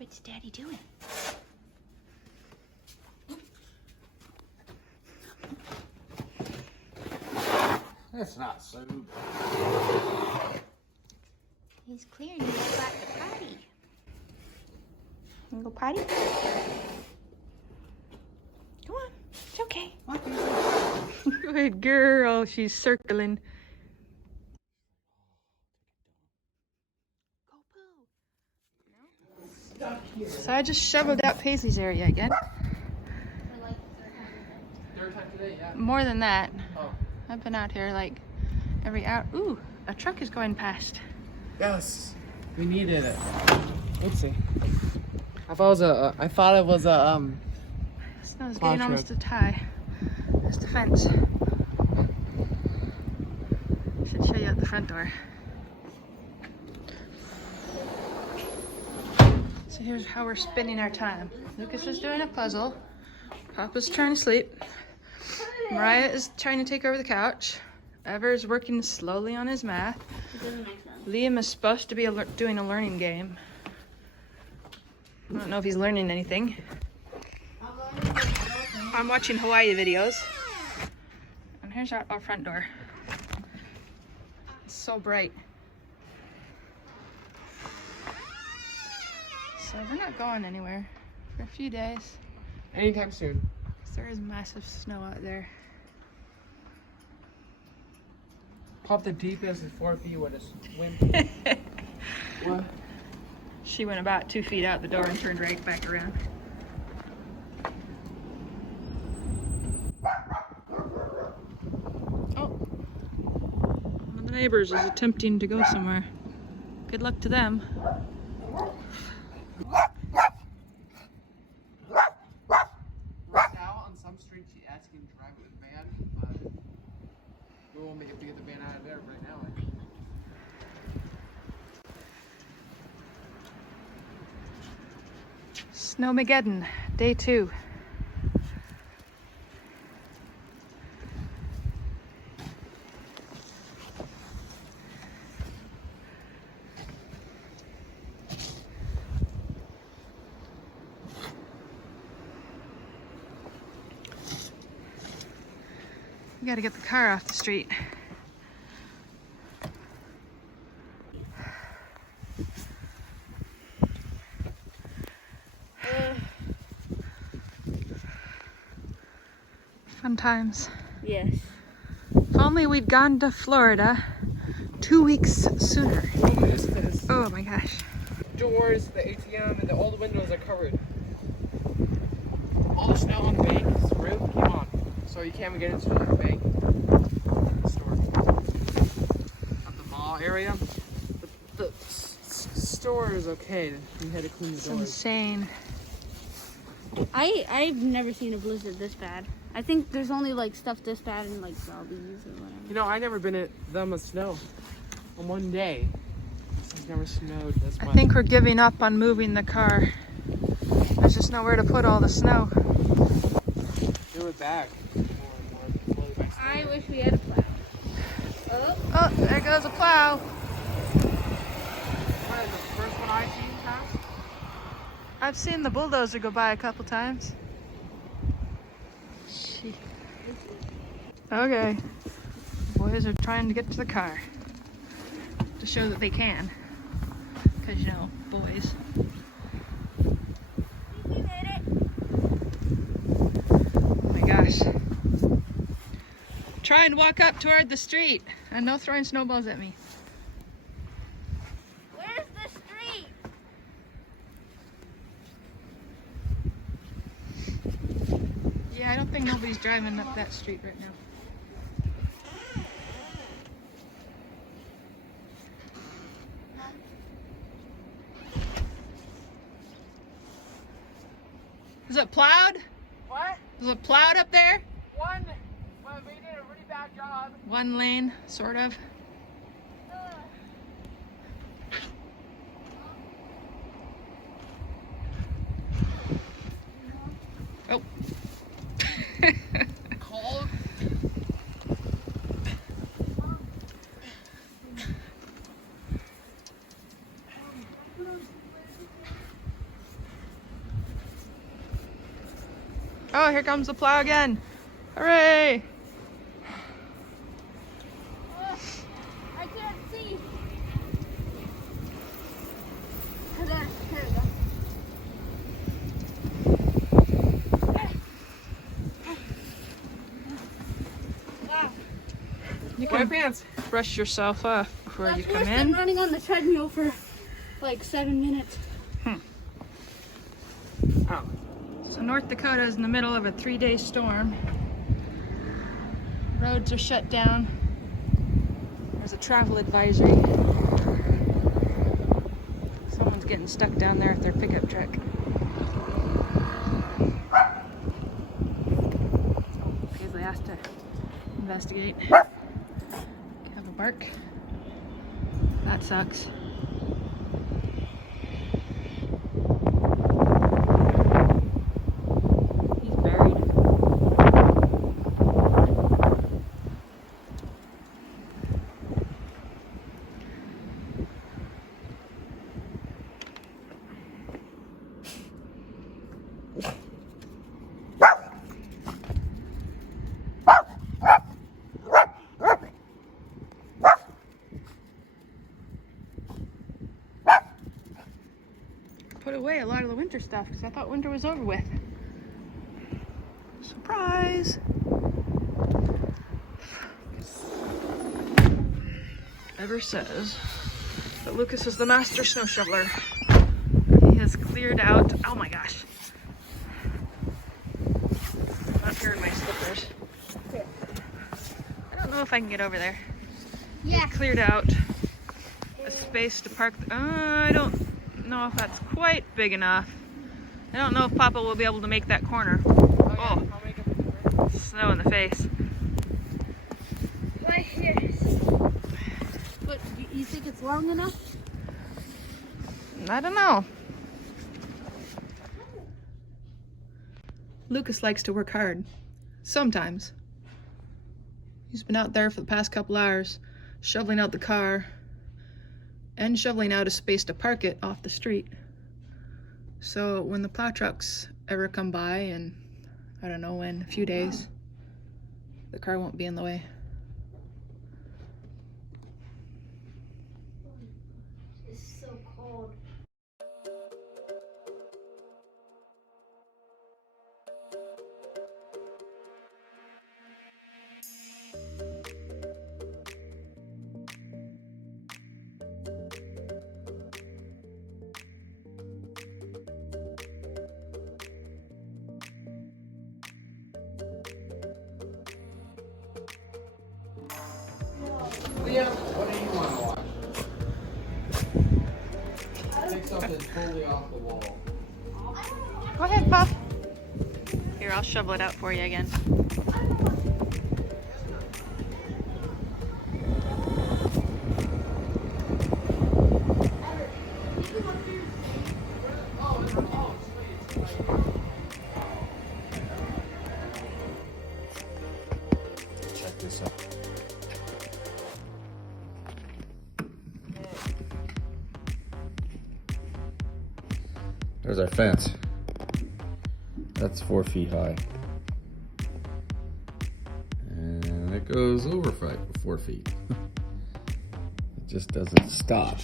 What's Daddy doing? That's not soup. He's clearing his spot to potty. You go potty? Come on, it's okay. Good girl, she's circling. Go poo. No? So I just shoveled out Paisley's area again. Third time today, yeah. More than that. Oh. I've been out here like every hour. Ooh, a truck is going past. Yes. We needed it. Let's see. I thought it was a Snow's plow getting almost truck. a tie. There's the fence. Should show you out the front door. So here's how we're spending our time. Lucas is doing a puzzle. Papa's trying to sleep. Mariah is trying to take over the couch. Ever is working slowly on his math. It doesn't make sense. Liam is supposed to be doing a learning game. I don't know if he's learning anything. I'm watching Hawaii videos. And here's our front door. It's so bright. So we're not going anywhere for a few days. Anytime soon. 'Cause there is massive snow out there. Pop the deepest is 4 feet with a swim. What? She went about 2 feet out the door and turned right back around. Oh, one of the neighbors is attempting to go somewhere. Good luck to them. Now on some streets she asks him to drive with a van, but we won't make it to get the van out of there right now. Snowmageddon, day 2. We gotta get the car off the street. Fun times. Yes. If only we'd gone to Florida 2 weeks sooner. Oh my gosh. Doors, the ATM, and all the windows are covered. All the snow on the bank is roof came on, so you can't even get into the bank store. At the mall area, the store is okay. We had to clean the It's doors. insane. I've never seen a blizzard this bad. I think there's only like stuff this bad in like Robbie's or whatever. You know, I never been at that much snow on one day. It's never snowed this much. I think we're giving up on moving the car. There's just nowhere to put all the snow. Do it back. I wish we had a plow. Oh, there goes a plow. What is the first one I seen pass? I've seen the bulldozer go by a couple times. Gee. Okay. Boys are trying to get to the car to show that they can. Because, you know, boys. We made it. Oh my gosh. Try and walk up toward the street and no throwing snowballs at me. Where's the street? Yeah, I don't think nobody's driving up that street right now. Is it plowed? What? Is it plowed up there? One. Well, we did a really bad job. One lane, sort of. Oh. Cold. Oh, here comes the plow again. Hooray! I can't see. There we go. Wow. You Wear can pants. brush yourself off before you That's come worse than in. running on the treadmill for like 7 minutes. Oh. So North Dakota is in the middle of a 3-day storm. Roads are shut down. There's a travel advisory. Someone's getting stuck down there with their pickup truck. Paisley asked to investigate. Have a bark. That sucks. He's buried. Put away a lot of the winter stuff because I thought winter was over with. Surprise! Ever says that Lucas is the master snow shoveler. He has cleared out, oh my gosh. I'm up here in my slippers. I don't know if I can get over there. Yeah. Cleared out a space to park. I don't know if that's quite big enough. I don't know if Papa will be able to make that corner. Oh, yeah. Oh, I'll make it. snow in the face. Right here. But you think it's long enough? I don't know. Lucas likes to work hard. Sometimes. He's been out there for the past couple hours, shoveling out the car and shoveling out a space to park it off the street. So when the plow trucks ever come by in, I don't know when, a few days, the car won't be in the way. It's so cold. Leah, what do you want to watch? Take something totally off the wall. Go ahead, Puff. Here, I'll shovel it out for you again. Check this out. There's our fence. That's 4 feet high. And it goes over 4 feet. It just doesn't stop.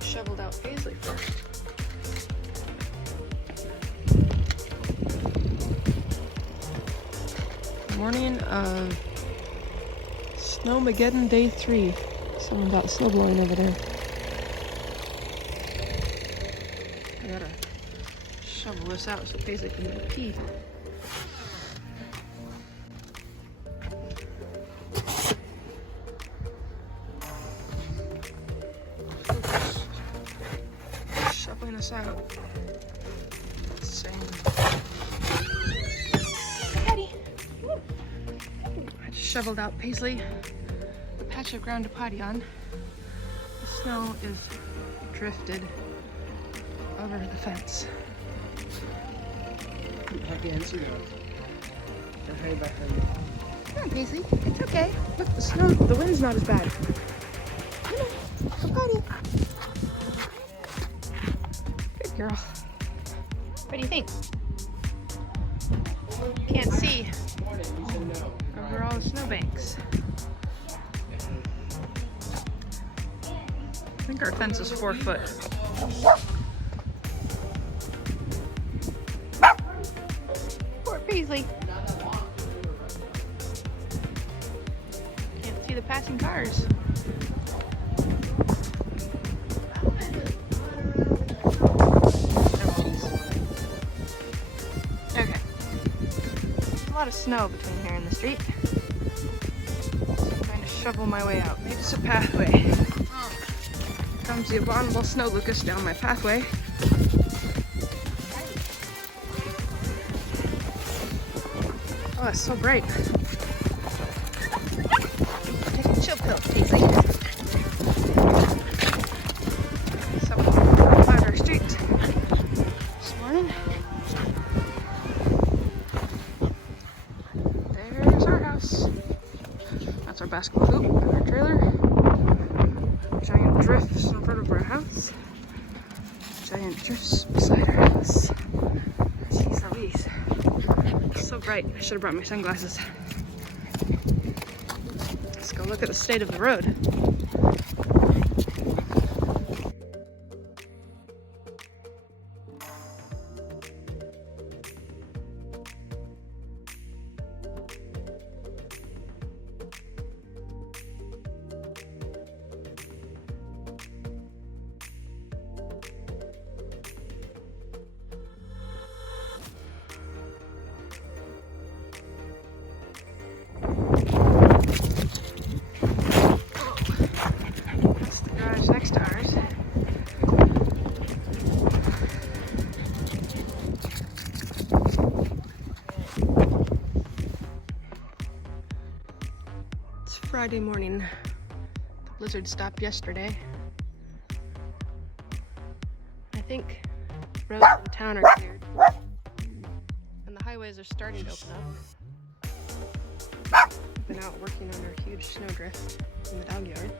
Shoveled out Paisley first. Morning of Snowmageddon Day 3. Someone got snow blowing over there. I gotta shovel this out so Paisley can go pee. Shoveling this out. Insane. Patty! I just shoveled out Paisley. Patch of ground to potty on. The snow is drifted over the fence. Come on, Paisley. It's okay. Look, the snow, the wind's not as bad. Come on, go potty. girl. What do you think? Can't see over all the snowbanks. I think our fence is 4 foot. Poor Paisley. Can't see the passing cars. Okay. There's a lot of snow between here and the street. So I'm trying to shovel my way out. Maybe it's a pathway. Comes the abominable snow Lucas down my pathway. Oh, it's so bright. Take a chill pill, Paisley. So, plowed our street this morning. There's our house. That's our basketball hoop and our trailer. Giant drifts in front of our house. Giant drifts beside our house. Jeez Louise. It's so bright. I should have brought my sunglasses. Let's go look at the state of the road. Next to ours. It's Friday morning. The blizzard stopped yesterday. I think roads in town are cleared. And the highways are starting to open up. We've been out working on our huge snowdrift in the dog yard.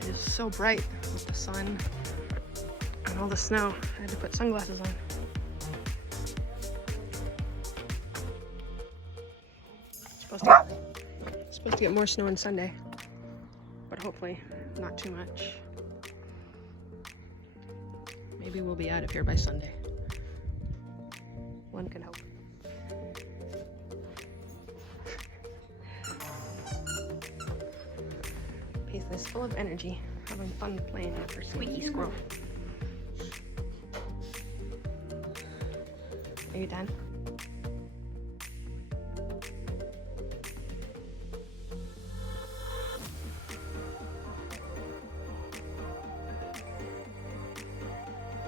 It is so bright with the sun and all the snow. I had to put sunglasses on. Supposed to get more snow on Sunday, but hopefully not too much. Maybe we'll be out of here by Sunday. One can hope. Paisley's full of energy, having fun playing with her squeaky squirrel. Are you done?